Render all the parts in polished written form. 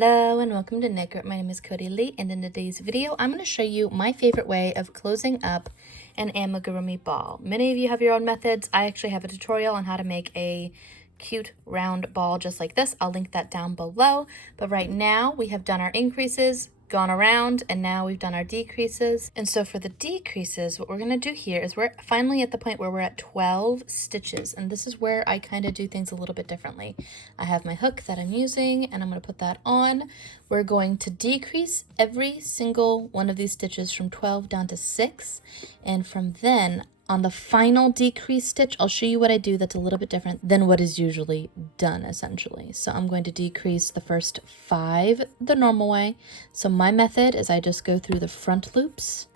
Hello and welcome to Knit. My name is Cody Lee, and in today's video I'm going to show you my favorite way of closing up an amigurumi ball. Many of you have your own methods. I actually have a tutorial on how to make a cute round ball just like this. I'll link that down below. But right now we have done our increases, gone around, and now we've done our decreases. And so for the decreases, what we're going to do here is we're finally at the point where we're at 12 stitches, and this is where I kind of do things a little bit differently. I have my hook that I'm using, and I'm going to put that on. We're going to decrease every single one of these stitches from 12 down to 6, and from then on the final decrease stitch, I'll show you what I do that's a little bit different than what is usually done, essentially. So I'm going to decrease the first 5 the normal way. So my method is I just go through the front loops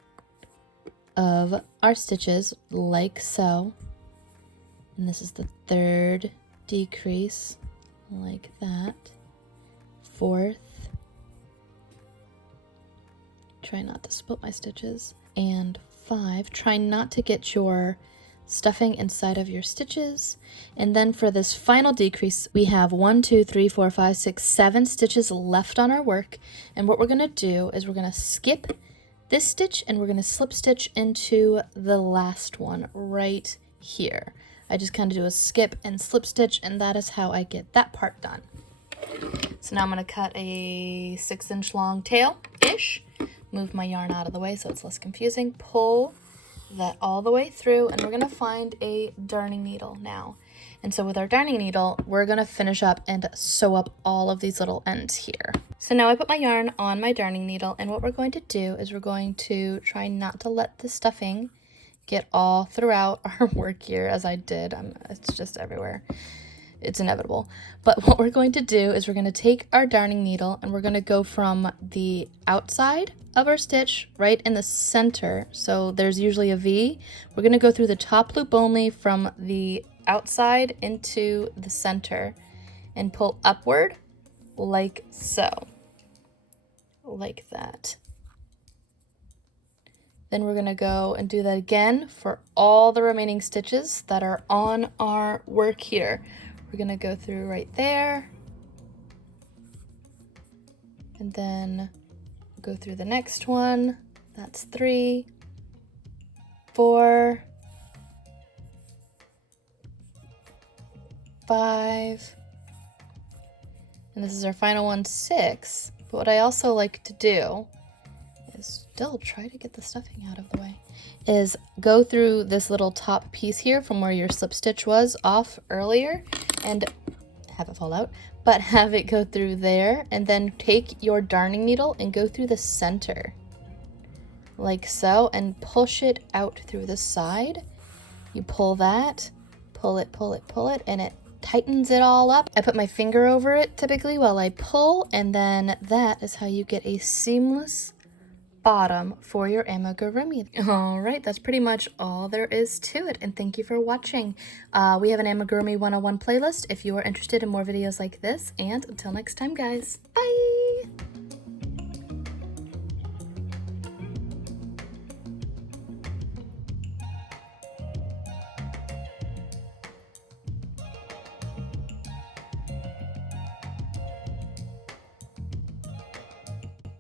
of our stitches like so. And this is the 3rd decrease, like that. 4th. Try not to split my stitches. And 5, try not to get your stuffing inside of your stitches. And then for this final decrease, we have 1, 2, 3, 4, 5, 6, 7 stitches left on our work. And what we're going to do is we're going to skip this stitch and we're going to slip stitch into the last one right here. I just kind of do a skip and slip stitch, and that is how I get that part done. So now I'm going to cut a 6-inch long tail-ish. Move my yarn out of the way so it's less confusing. Pull that all the way through, and we're going to find a darning needle now. And so with our darning needle, we're going to finish up and sew up all of these little ends here. So now I put my yarn on my darning needle, and what we're going to do is we're going to try not to let the stuffing get all throughout our work here, as I did. It's just everywhere. It's inevitable. But what we're going to do is we're going to take our darning needle and we're going to go from the outside of our stitch right in the center. So there's usually a V. We're going to go through the top loop only from the outside into the center and pull upward like so. Like that. Then we're going to go and do that again for all the remaining stitches that are on our work here. We're going to go through right there, and then go through the next one. That's 3, 4, 5, and this is our final one, 6. But what I also like to do is still try to get the stuffing out of the way, is go through this little top piece here from where your slip stitch was off earlier and have it fall out, but have it go through there, and then take your darning needle and go through the center like so and push it out through the side. You pull that, pull it, pull it, pull it, and it tightens it all up. I put my finger over it typically while I pull, and then that is how you get a seamless bottom for your amigurumi. All right, that's pretty much all there is to it, and thank you for watching. We have an Amigurumi 101 playlist if you are interested in more videos like this, and until next time, guys, bye!